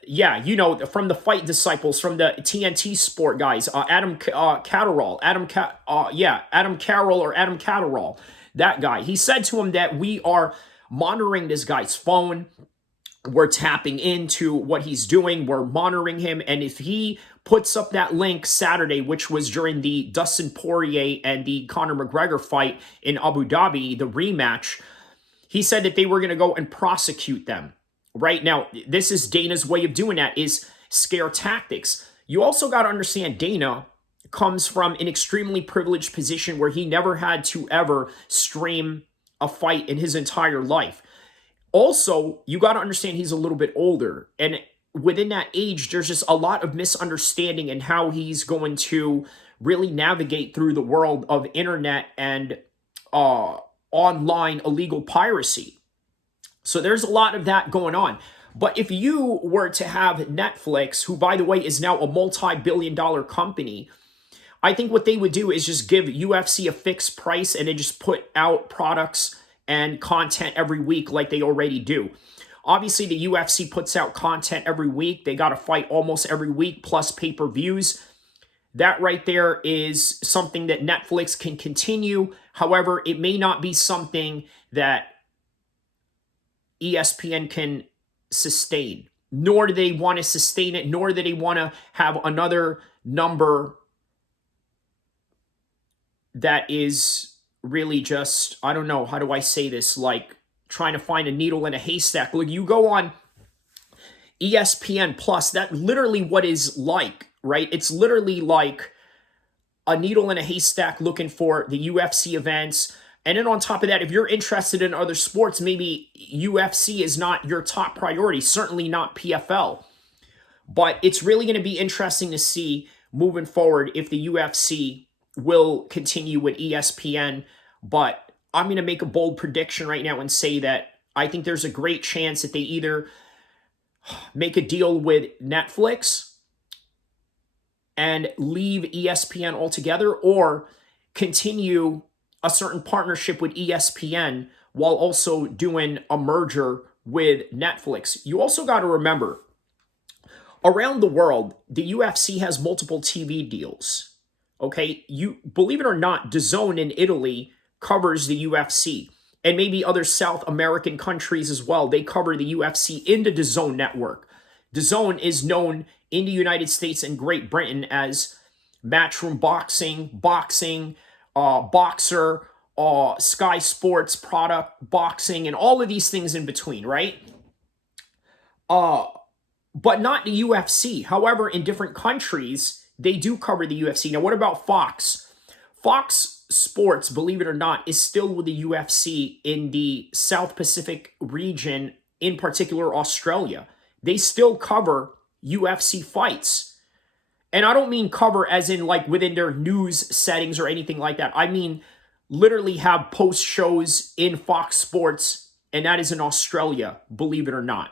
Yeah, you know, from the Fight Disciples, from the TNT Sport guys, Adam Catterall, Adam Carroll or Adam Catterall, that guy. He said to him that we are monitoring this guy's phone. We're tapping into what he's doing. We're monitoring him. And if he puts up that link Saturday, which was during the Dustin Poirier and the Conor McGregor fight in Abu Dhabi, the rematch, he said that they were going to go and prosecute them. Right now, this is Dana's way of doing that, is scare tactics. You also got to understand Dana comes from an extremely privileged position where he never had to ever stream a fight in his entire life. Also, you got to understand he's a little bit older. And within that age, there's just a lot of misunderstanding in how he's going to really navigate through the world of internet and online illegal piracy. So there's a lot of that going on. But if you were to have Netflix, who, by the way, is now a multi-billion-dollar company, I think what they would do is just give UFC a fixed price and then just put out products and content every week like they already do. Obviously, the UFC puts out content every week. They got to fight almost every week, plus pay-per-views. That right there is something that Netflix can continue. However, it may not be something that ESPN can sustain. Nor do they want to sustain it, nor do they want to have another number that is really just, I don't know, how do I say this? Like trying to find a needle in a haystack. Look, you go on ESPN Plus, that literally what is like, right? It's literally like a needle in a haystack looking for the UFC events. And then on top of that, if you're interested in other sports, maybe UFC is not your top priority, certainly not PFL. But it's really going to be interesting to see moving forward if the UFC will continue with ESPN. But I'm going to make a bold prediction right now and say that I think there's a great chance that they either make a deal with Netflix and leave ESPN altogether, or continue a certain partnership with ESPN while also doing a merger with Netflix. You also got to remember, around the world, the UFC has multiple TV deals. Okay, you believe it or not, Dazn in Italy covers the UFC, and maybe other South American countries as well. They cover the UFC in the Dazn network. Dazn is known in the United States and Great Britain as Matchroom Boxing, Boxer, Sky Sports, Product Boxing, and all of these things in between, right? But not the UFC. However, in different countries, they do cover the UFC. Now, what about Fox? Fox Sports, believe it or not, is still with the UFC in the South Pacific region, in particular Australia. They still cover UFC fights. And I don't mean cover as in like within their news settings or anything like that. I mean literally have post shows in Fox Sports, and that is in Australia, believe it or not.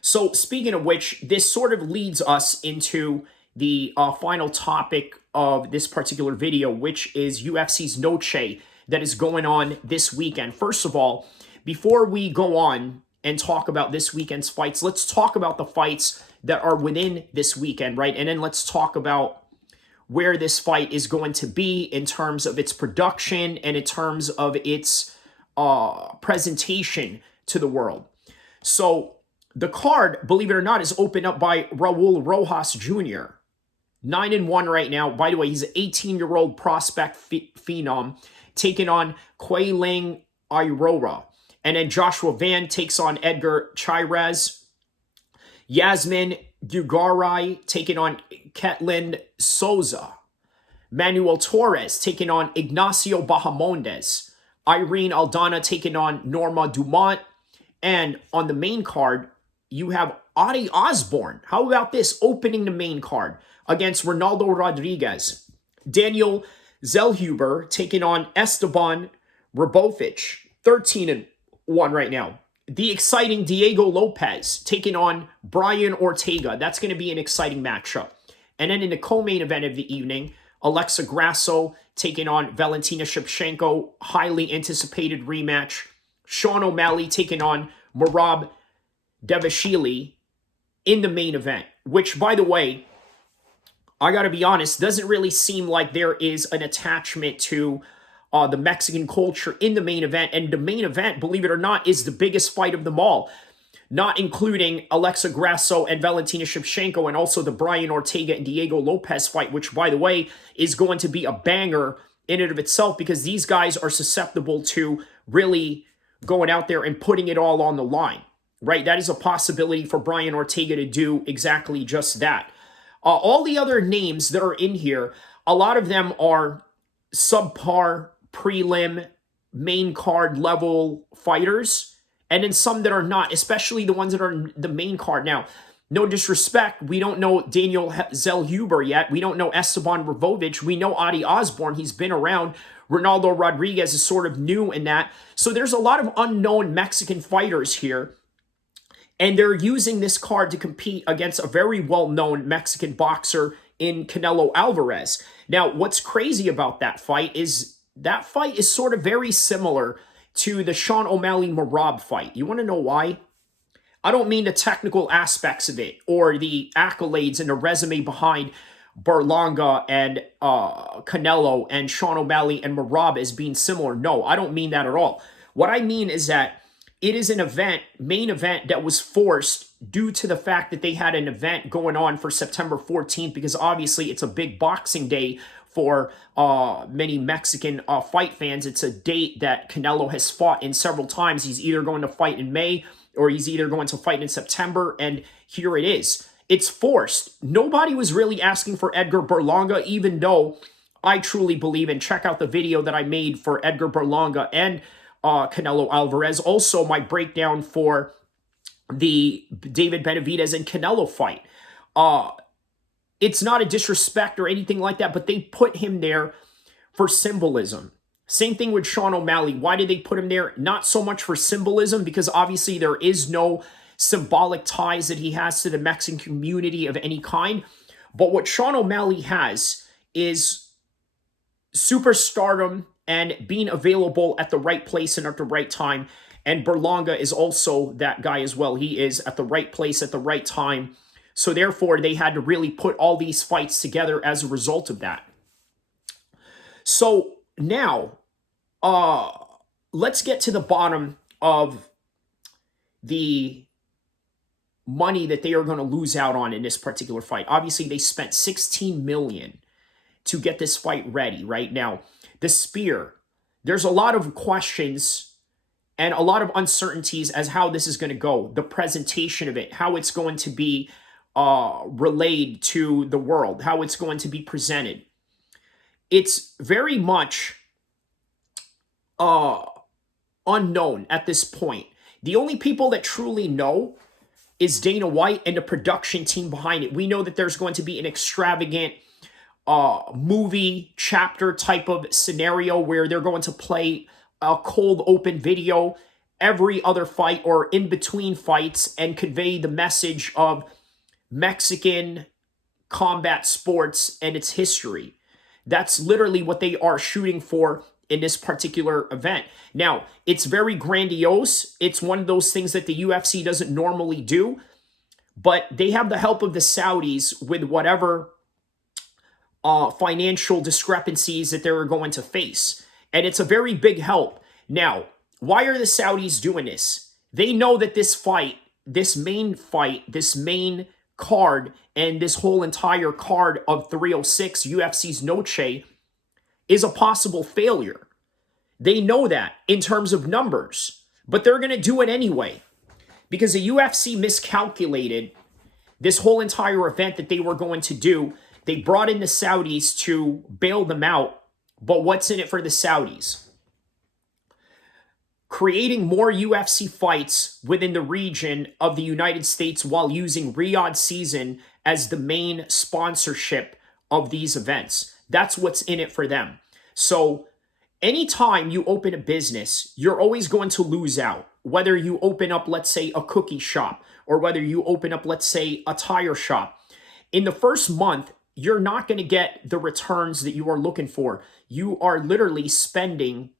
So speaking of which, this sort of leads us into the final topic of this particular video, which is UFC's Noche that is going on this weekend. First of all, before we go on and talk about this weekend's fights, let's talk about the fights that are within this weekend, right? And then let's talk about where this fight is going to be in terms of its production and in terms of its presentation to the world. So the card, believe it or not, is opened up by Raul Rojas Jr., 9-1 right now. By the way, he's an 18-year-old prospect phenom taking on Quayling Aurora. And then Joshua Van takes on Edgar Chairez. Yasmin Dugaray taking on Ketlin Souza. Manuel Torres taking on Ignacio Bahamondes. Irene Aldana taking on Norma Dumont. And on the main card, you have Adi Osborne. How about this? Opening the main card against Ronaldo Rodriguez. Daniel Zellhuber taking on Esteban Rabovich. 13-1 right now. The exciting Diego Lopez taking on Brian Ortega. That's going to be an exciting matchup. And then in the co-main event of the evening, Alexa Grasso taking on Valentina Shevchenko. Highly anticipated rematch. Sean O'Malley taking on Merab Devashili in the main event, which, by the way, I got to be honest, doesn't really seem like there is an attachment to the Mexican culture in the main event. And the main event, believe it or not, is the biggest fight of them all, not including Alexa Grasso and Valentina Shevchenko, and also the Brian Ortega and Diego Lopez fight, which, by the way, is going to be a banger in and of itself, because these guys are susceptible to really going out there and putting it all on the line, right? That is a possibility for Brian Ortega to do exactly just that. All the other names that are in here, a lot of them are subpar, prelim, main card level fighters, and then some that are not, especially the ones that are in the main card. Now, no disrespect, we don't know Daniel Zellhuber yet. We don't know Esteban Rabovich. We know Adi Osborne. He's been around. Ronaldo Rodriguez is sort of new in that. So there's a lot of unknown Mexican fighters here. And they're using this card to compete against a very well-known Mexican boxer in Canelo Alvarez. Now, what's crazy about that fight is sort of very similar to the Sean O'Malley Merab fight. You want to know why? I don't mean the technical aspects of it or the accolades and the resume behind Berlanga and Canelo and Sean O'Malley and Merab as being similar. No, I don't mean that at all. What I mean is that it is an main event that was forced due to the fact that they had an event going on for September 14th, because obviously it's a big Boxing Day for many Mexican fight fans. It's a date that Canelo has fought in several times. He's either going to fight in May or he's either going to fight in September, and here it is. It's forced. Nobody was really asking for Edgar Berlanga, even though I truly believe, and check out the video that I made for Edgar Berlanga and Canelo Alvarez. Also, my breakdown for the David Benavidez and Canelo fight. it's not a disrespect or anything like that, but they put him there for symbolism. Same thing with Sean O'Malley. Why did they put him there? Not so much for symbolism, because obviously there is no symbolic ties that he has to the Mexican community of any kind. But what Sean O'Malley has is superstardom and being available at the right place and at the right time. And Berlanga is also that guy as well. He is at the right place at the right time. So therefore, they had to really put all these fights together as a result of that. So now, let's get to the bottom of the money that they are going to lose out on in this particular fight. Obviously, they spent $16 million to get this fight ready right now. The spear, there's a lot of questions and a lot of uncertainties as how this is going to go. The presentation of it, how it's going to be relayed to the world, how it's going to be presented. It's very much unknown at this point. The only people that truly know is Dana White and the production team behind it. We know that there's going to be an extravagant movie chapter type of scenario where they're going to play a cold open video every other fight or in between fights and convey the message of Mexican combat sports and its history. That's literally what they are shooting for in this particular event. Now, it's very grandiose. It's one of those things that the UFC doesn't normally do, but they have the help of the Saudis with whatever financial discrepancies that they're going to face. And it's a very big help. Now, why are the Saudis doing this? They know that this fight, this main card, and this whole entire card of 306, UFC's Noche, is a possible failure. They know that in terms of numbers, but they're going to do it anyway because the UFC miscalculated this whole entire event that they were going to do. They brought in the Saudis to bail them out, but what's in it for the Saudis? Creating more UFC fights within the region of the United States while using Riyadh Season as the main sponsorship of these events. That's what's in it for them. So anytime you open a business, you're always going to lose out. Whether you open up, let's say, a cookie shop, or whether you open up, let's say, a tire shop. In the first month, you're not going to get the returns that you are looking for. You are literally spending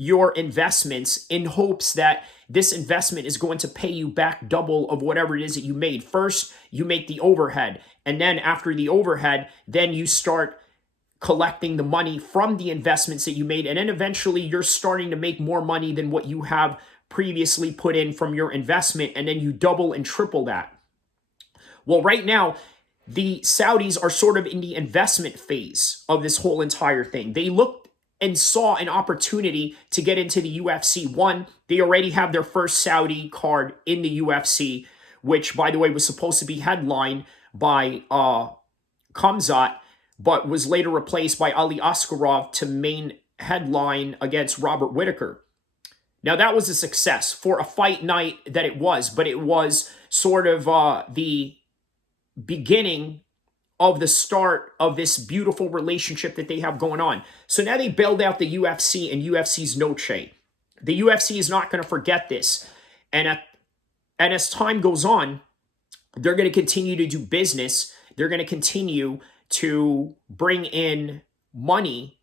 your investments in hopes that this investment is going to pay you back double of whatever it is that you made. First, you make the overhead. And then after the overhead, then you start collecting the money from the investments that you made. And then eventually you're starting to make more money than what you have previously put in from your investment. And then you double and triple that. Well, right now, the Saudis are sort of in the investment phase of this whole entire thing. They looked and saw an opportunity to get into the UFC. One, they already have their first Saudi card in the UFC, which, by the way, was supposed to be headlined by Khamzat, but was later replaced by Ali Askarov to main headline against Robert Whittaker. Now, that was a success for a fight night that it was, but it was sort of the beginning of the start of this beautiful relationship that they have going on. So now they bailed out the UFC and UFC's Noche. The UFC is not going to forget this. And as time goes on, they're going to continue to do business. They're going to continue to bring in money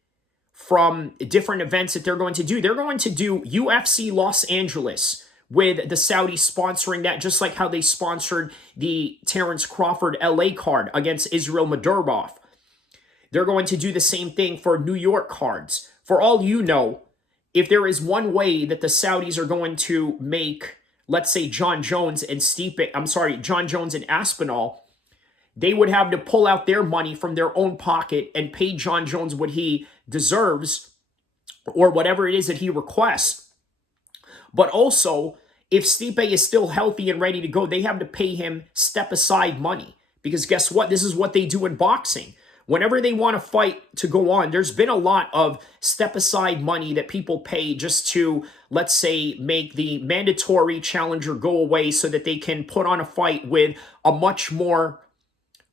from different events that they're going to do. They're going to do UFC Los Angeles with the Saudis sponsoring that, just like how they sponsored the Terrence Crawford LA card against Israel Madurbav. They're going to do the same thing for New York cards. For all you know, if there is one way that the Saudis are going to make, let's say, John Jones and Aspinall, they would have to pull out their money from their own pocket and pay John Jones what he deserves or whatever it is that he requests. But also, if Stipe is still healthy and ready to go, they have to pay him step-aside money. Because guess what? This is what they do in boxing. Whenever they want a fight to go on, there's been a lot of step-aside money that people pay just to, let's say, make the mandatory challenger go away so that they can put on a fight with a much more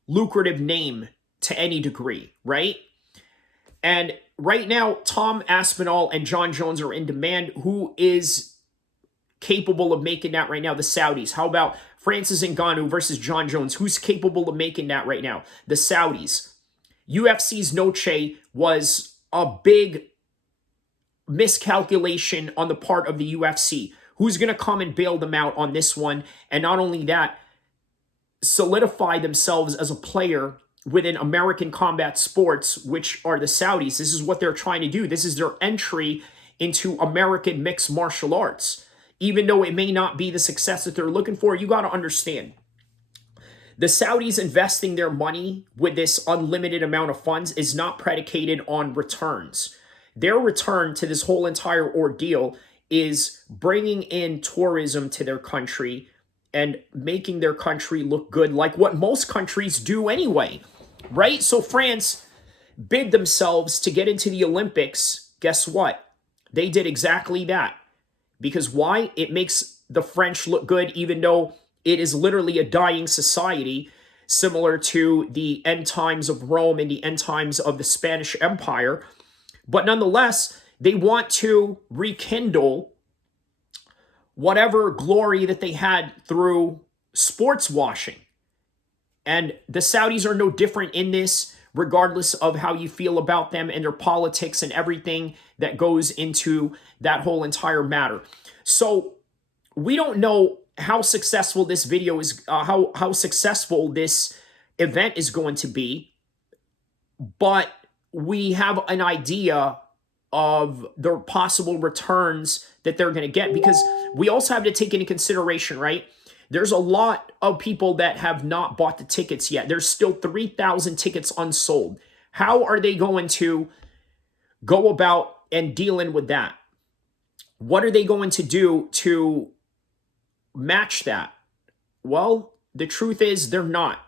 lucrative name to any degree, right? And right now, Tom Aspinall and John Jones are in demand. Who is capable of making that right now? The Saudis. How about Francis Ngannou versus John Jones? Who's capable of making that right now? The Saudis. UFC's Noche was a big miscalculation on the part of the UFC. Who's going to come and bail them out on this one? And not only that, solidify themselves as a player within American combat sports, which are the Saudis. This is what they're trying to do. This is their entry into American mixed martial arts. Even though it may not be the success that they're looking for, you got to understand. The Saudis investing their money with this unlimited amount of funds is not predicated on returns. Their return to this whole entire ordeal is bringing in tourism to their country and making their country look good, like what most countries do anyway, right? So France bid themselves to get into the Olympics. Guess what? They did exactly that. Because why? It makes the French look good, even though it is literally a dying society, similar to the end times of Rome and the end times of the Spanish Empire. But nonetheless, they want to rekindle whatever glory that they had through sports washing. And the Saudis are no different in this, regardless of how you feel about them and their politics and everything that goes into that whole entire matter. So we don't know how successful this video is, how successful this event is going to be, but we have an idea of the possible returns that they're going to get, because we also have to take into consideration, right? There's a lot of people that have not bought the tickets yet. There's still 3,000 tickets unsold. How are they going to go about and dealing with that? What are they going to do to match that? Well, the truth is they're not.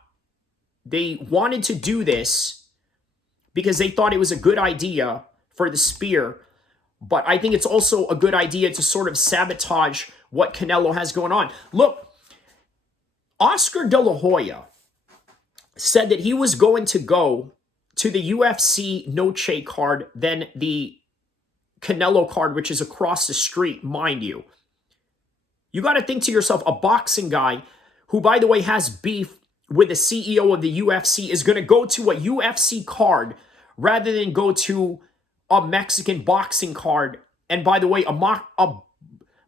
They wanted to do this because they thought it was a good idea for the spear, but I think it's also a good idea to sort of sabotage what Canelo has going on. Look, Oscar De La Hoya said that he was going to go to the UFC Noche card, then the Canelo card, which is across the street, mind you. You got to think to yourself, a boxing guy who, by the way, has beef with the CEO of the UFC is going to go to a UFC card rather than go to a Mexican boxing card. And by the way, a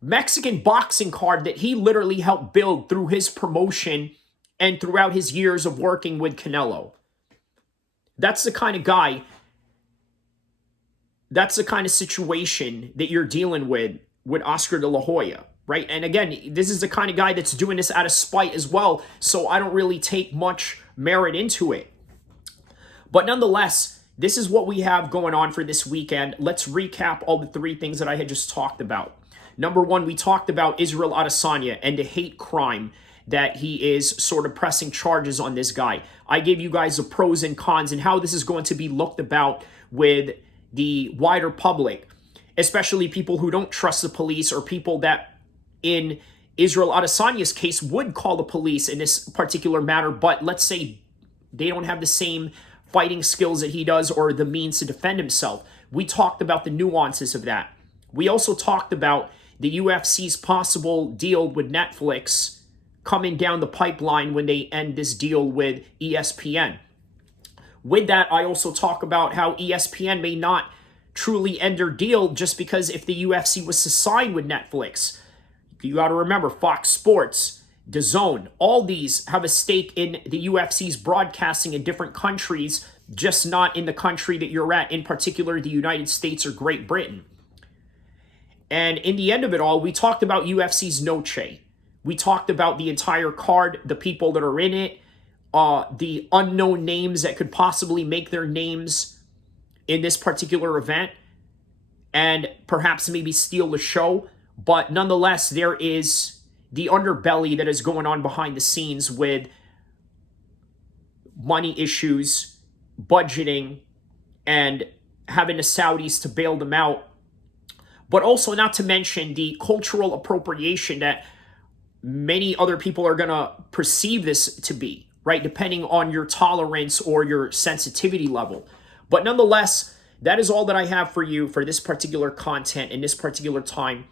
Mexican boxing card that he literally helped build through his promotion and throughout his years of working with Canelo. That's the kind of guy, that's the kind of situation that you're dealing with Oscar De La Hoya, right? And again, this is the kind of guy that's doing this out of spite as well, so I don't really take much merit into it. But nonetheless, this is what we have going on for this weekend. Let's recap all the three things that I had just talked about. Number one, we talked about Israel Adesanya and the hate crime that he is sort of pressing charges on this guy. I gave you guys the pros and cons and how this is going to be looked about with the wider public, especially people who don't trust the police or people that in Israel Adesanya's case would call the police in this particular matter, but let's say they don't have the same fighting skills that he does or the means to defend himself. We talked about the nuances of that. We also talked about the UFC's possible deal with Netflix coming down the pipeline when they end this deal with ESPN. With that, I also talk about how ESPN may not truly end their deal just because if the UFC was to sign with Netflix, you got to remember Fox Sports, Dazn, all these have a stake in the UFC's broadcasting in different countries, just not in the country that you're at, in particular the United States or Great Britain. And in the end of it all, we talked about UFC's Noche. We talked about the entire card, the people that are in it, the unknown names that could possibly make their names in this particular event, and perhaps maybe steal the show. But nonetheless, there is the underbelly that is going on behind the scenes with money issues, budgeting, and having the Saudis to bail them out. But also not to mention the cultural appropriation that many other people are going to perceive this to be, right? Depending on your tolerance or your sensitivity level. But nonetheless, that is all that I have for you for this particular content in this particular time.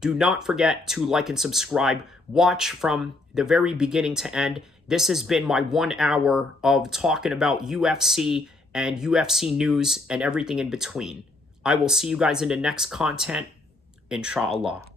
Do not forget to like and subscribe. Watch from the very beginning to end. This has been my 1 hour of talking about UFC and UFC news and everything in between. I will see you guys in the next content, inshallah.